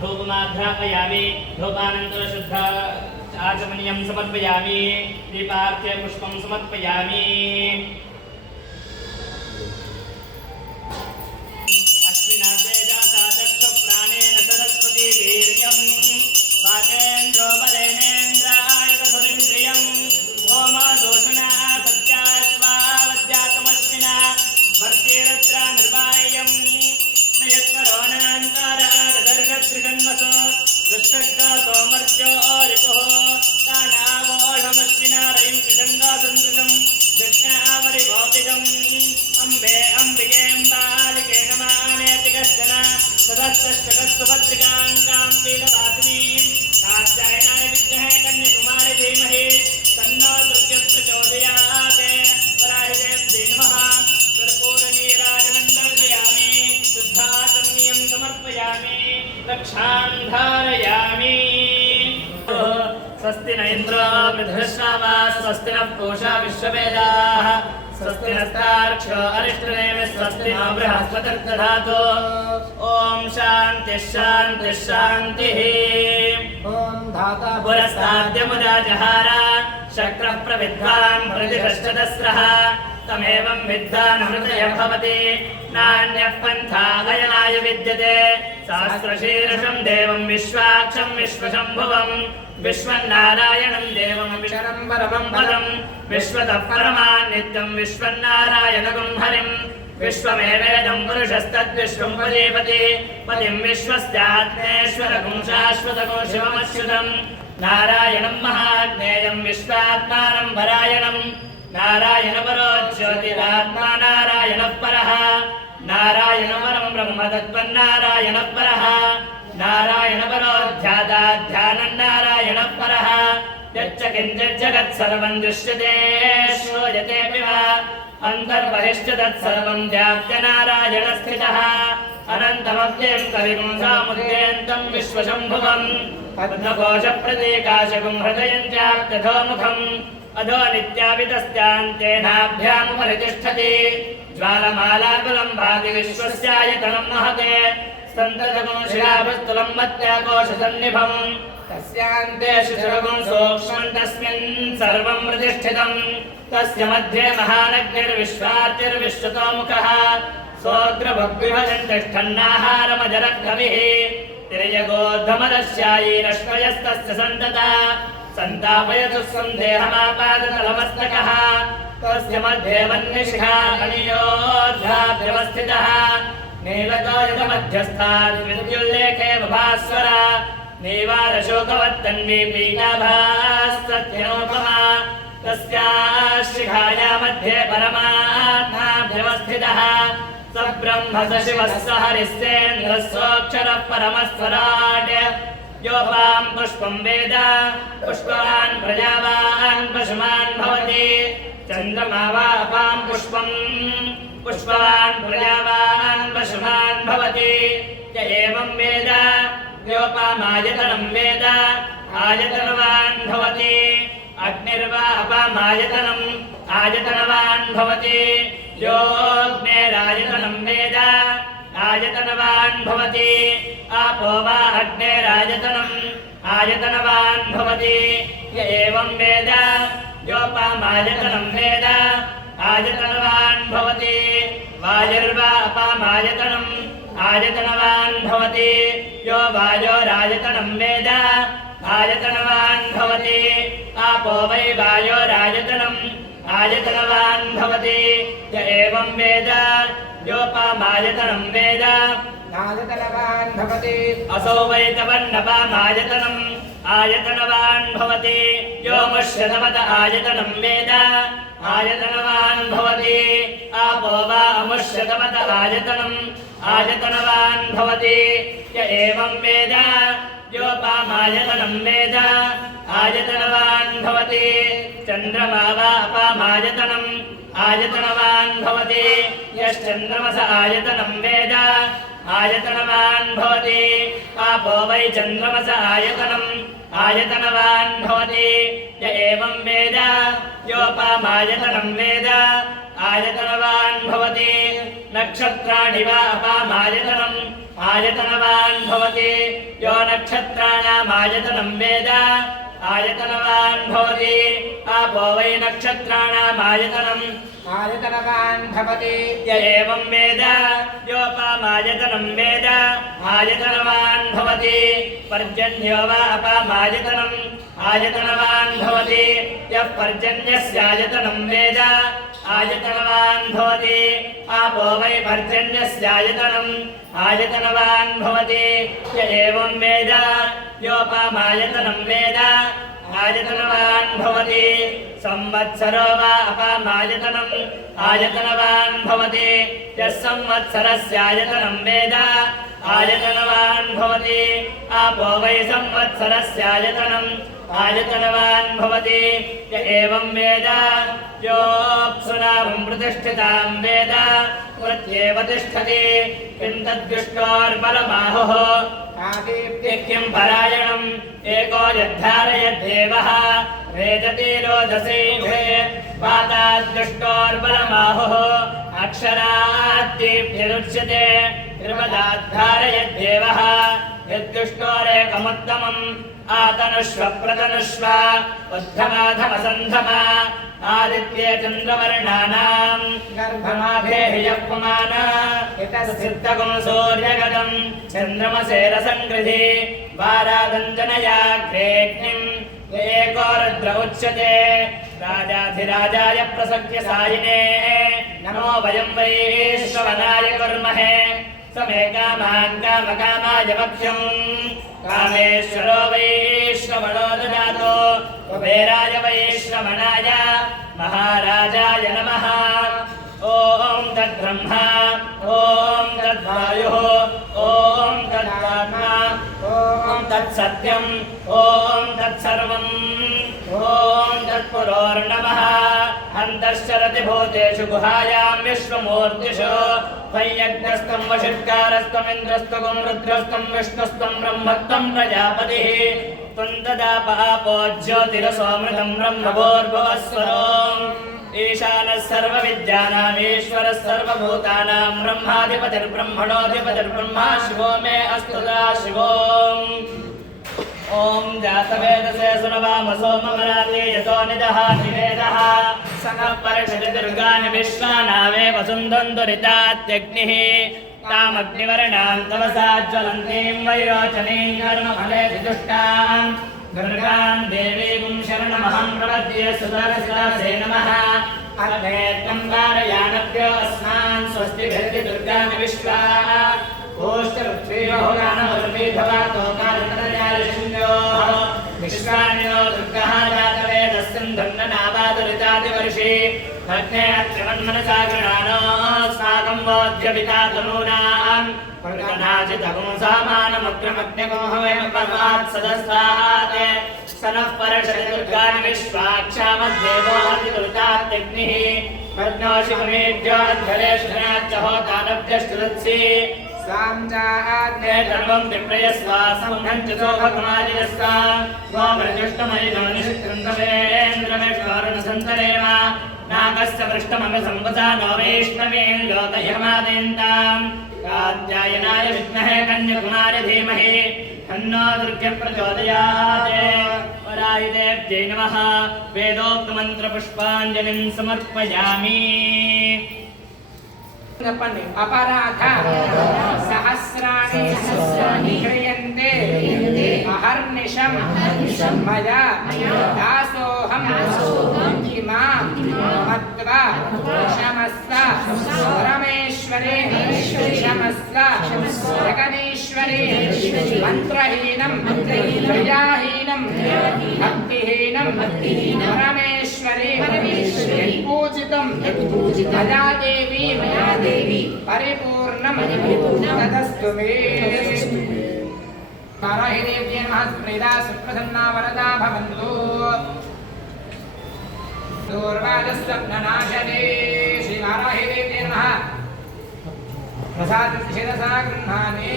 धूपमाघ्रापयामि धूपानन्तरं शुद्ध आचमनीयं समर्पयामि दीपार्थे पुष्पं समर्पयामि अश्विना तेजसा चक्षुप्राणेन सरस्वती वीर्यं वाचेन्द्रो वरेणेन्द्राय तथुरिन्द्रियं होमदोषुणा सत्यास्वावद्यातमश्विना वर्तिरत्रा निर्वाह्यं नयत्परोऽनन्तरागदर्गत्रिजन्मसो दुष्टक्का सोमर्त्यो रिपुः तानावोढमश्विना रयिं कृशङ्गासन्तृशं दक्षिणावरिभौतिकम् अम्बे अम्बिकेऽम्बालिके नमानेति कश्चन तदस्तष्टकस्तु भद्रिकाङ्कां लीलवासिनीं कात्यायनाय विद्महे कन्याकुमारी धीमहि तन्नो दुर्गे प्रचोदयात् वराहदेव्यै नमः कर्पूरनीराजनं दर्शयामि शुद्धाचमनीयं समर्पयामि रक्षां धारयामि स्वस्ति न इन्द्रो वृद्धश्रावा स्वस्ति नः पूषा विश्ववेदाः स्वस्ति नस्तार्क्ष्यो अरिष्टनेमि स्वस्ति नो बृहस्पतिर्दधातु ॐ शान्तिः शान्तिः शान्तिः ॐ धाता पुरस्ताद्यमुदा जहार शक्रः प्रविद्वान् प्रतिष्ठदस्रः तमेवं विद्वानमृतय भवति नान्यः पन्था अयनाय विद्यते सहस्रशीर्षं देवं विश्वाक्षं विश्वशम्भुवं विश्वन्नारायणं देवं विशरं परमं पदं विश्वतः परमान् नित्यं विश्वन्नारायणगुं हरिं विश्वमेवेदं पुरुषस्तद्विश्वं पदीपति पतिं विश्वस्यात्मेश्वरगुं शाश्वतगुं शिवमच्युतं नारायणं महाज्ञेयं विश्वात्मानं परायणं नारायणपरो ज्योतिरात्मा नारायणः परः नारायणपरं ब्रह्म तत्त्वन्नारायणः परः नारायणपरो ध्यानं नारायणः परः यच्च किञ्चित् जगत्सर्वं दृश्यते श्रूयतेऽपि वा अन्तर्बहिश्च तत्सर्वं व्याप्य नारायणस्थितः अनन्तमव्ययं कविगुं सामुद्यन्तं विश्वशम्भुवं पद्मकोशप्रतीकाशगुं हृदयं चाप्यधोमुखम् अधो नित्यापितस्यान्तेनाभ्यामुपरितिष्ठति ज्वालमालाकुलं भाति विश्वस्यायतनं महते सन्ततगुं शिलाभस्तुलं मत्याकोशसन्निभं तस्यान्ते शिशिरगुं सूक्ष्मं तस्मिन् सर्वं प्रतिष्ठितं तस्य मध्ये महानग्निर्विश्वार्तिर्विश्वतोमुखः सोऽग्रभग्विभजन् तिष्ठन्नाहारमजरग्धविः तिर्यगोद्धमदस्यायीरश्वयस्तस्य सन्तता सन्तापयतु सन्देहमापादतलमस्तकः तस्य मध्ये वह्निशिखा अनियोर्ध्वाभ्यवस्थितः नीलतोयतमध्यस्थात् विद्युल्लेखे भास्वरा नीवारशोकवत्तन्वी पीताभास्तत्यनोपमा तस्याः शिखाया मध्ये परमात्माभ्यवस्थितः स ब्रह्म स शिवः स हरिस्तेन्द्रः सोऽक्षरः परमः स्वराट् योपां पुष्पं वेद पुष्पवान् प्रजावान् पशुमान् भवति चन्द्रमा वापां पुष्पं पुष्पवान् प्रजावान् पशुमान् भवति य एवं वेद योपामायतनं वेद आयतनवान् भवति अग्निर्वापामायतनम् आयतनवान् भवति योऽग्नेरायतनं वेद आयतनवान् भवति आपो वा अग्नेरायतनम् आयतनवान् भवति य एवं वेद योपामायतनं वेद आयतनवान् भवति वायुर्वा अपामायतनम् आयतनवान् भवति यो वायोरायतनं वेद आयतनवान् भवति आपो वै वायोरायतनम् आयतनवान् भवति य एवं वेद योपामायतनं वेद नायतनवान् भवति असौ वै तवन्नपामायतनम् आयतनवान् भवति यो मुष्यतवत आयतनं वेद आयतनवान् भवति आपो वा अमुष्यतवत आयतनम् आयतनवान् भवति य एवं वेद योपामायतनं वेद आयतनवान् भवति चन्द्रमा वा अपामायतनम् आयतनवान् भवति यश्चन्द्रमस आयतनं वेद आयतनवान् भवति आपो वै चन्द्रमस आयतनम् आयतनवान् भवति य एवं वेद योपामायतनं वेद आयतनवान् भवति नक्षत्राणि वा अपामायतनम् आयतनवान् भवति यो नक्षत्राणामायतनं वेद आयतनवान् भवति आपो वै नक्षत्राणामायतनम् आयतनवान् भवति य एवं वेद योपामायतनं वेद आयतनवान् भवति पर्जन्यो वा अपामायतनम् आयतनवान् भवति यः पर्जन्यस्यायतनं वेद आयतनवान् भवति आपो वै पर्जन्यस्यायतनम् आयतनवान् भवति य एवं वेद योपामायतनं वेद आयतनवान् भवति संवत्सरो वा अपामायतनम् आयतनवान् भवति यः संवत्सरस्यायतनं वेद आयतनवान् भवति आपो वै संवत्सरस्यायतनम् आयतनवान् भवति य एवं वेद योऽप्सुनां प्रतिष्ठितां वेद प्रत्येव तिष्ठति किं तद्दुष्टोर्बलमाहुः किं परायणम् एको यद्धारयद्देवः वेदति रोदसी पाताद्दुष्टोर्बलमाहुः अक्षराद्दीप्तिरुच्यते निर्मदाद्धारयद्देवः यद्दुष्टोरेकमुत्तमम् आतनुष्व प्रतनुष्व उद्धमाधमसन्धमा आदित्ये चन्द्रवर्णानाम् गर्भमाधेह्यः पुमान यतस्सिद्धगुं सूर्यगतम् चन्द्रमसे रसङ्कृधि वारादञ्जनयाग्रेग्निम् एको रुद्र उच्यते राजाधिराजाय प्रसख्य सायिने नमो वयं वैश्रवणाय कुर्महे समे कामान् कामकामाय वक्ष्यम् कामेश्वरो वैश्रवणो ददातु कुबेराय वैश्रवणाय महाराजाय नमः ॐ तद्ब्रह्मा ॐ तद्वायुः ॐ तद्वात्मा ॐ तत्सत्यम् ॐ तत्सर्वम् ॐ तत्पुरोर्नमः अन्तश्चरति भूतेषु गुहायां विश्वमूर्तिषु त्वय्यज्ञस्तं वशिष्कारस्तमिन्द्रस्तुगुं रुद्रस्तं विष्णुस्तं ब्रह्मत्वं प्रजापतिः त्वं तदा पापो ज्योतिरसोऽमृतं ब्रह्मभूर्भुवस्वरोम् ईशानः सर्वविद्यानामीश्वरः सर्वभूतानां ब्रह्माधिपतिर्ब्रह्मणोऽधिपतिर्ब्रह्मा शिवो मे अस्तु शिवोम् ॐ जातवेदसे सुनवामसो ममराते यतो निदहाति वेदः सनः परिषदि दुर्गाणि विश्वानावे वसुन्धन्तुरितात्यग्निः तामग्निवर्णां तमसा ज्वलन्तीं वैरोचनीं कर्मफलेति दुष्टाम् दुर्गां देवीं शरणमहं प्रपद्ये सुदर्शनासे नमः अर्थेत्वं कारयानभ्यो अस्मान् स्वस्तिभिर्ति दुर्गाणि विश्वा ओष्ठपृथ्वीयोगानमर्मीभवातो कालतनजालिशिन्योः विश्वानिनो दुर्गः जातवेदस्सिन्धन्ननावादुरितादिवर्षि भग्ने अत्रिमन्मनसा गृणानो अस्माकं वोध्यपिता तनूनाम् प्रगनाचितगुं सामानमग्रमग्निगो हवेम परमात् सदस्तात् सनः परषदि दुर्गाणि विश्वाक्षामद्देवोऽतिदुरितात्यग्निः प्रज्ञोषिपमेभ्योऽध्वरेषु होतानभ्यष्टुरत्सि साम्जाग्ने धर्मं विप्रयस्वासं हञ्चसोभकुमारिरस्वा गोमृजुष्टमयिनोनिषिकृन्दवेन्द्रमेश्वरुणसन्तरेम नागस्य पृष्ठमपि संवसा नो वैष्णवीं लोकयमादेन्ताम् कात्यायनाय विद्महे कन्याकुमारी धीमहि तन्नो दुर्गे प्रचोदयात् परायुधेभ्यै नमः वेदोक्तमन्त्रपुष्पाञ्जलिं समर्पयामि अपराध सहस्राणि क्रियन्ते अहर्निशं मया दासोऽहं इति मां मत्वा क्षमस्व परमेश्वरे क्षमस्व जगदीश्वरे मन्त्रहीनं क्रियाहीनं भक्तिहीनं परमेश्वरे यत्पूजितं मया देवी परिपूर्णं तदस्तु मे नारायणेभ्यः नमः प्रीता सुप्रसन्ना वरदा भवन्तु दूर्वादस्वप्ननाशने श्रीनारायणेभ्यः नमः प्रसादं शिरसा गृह्णामि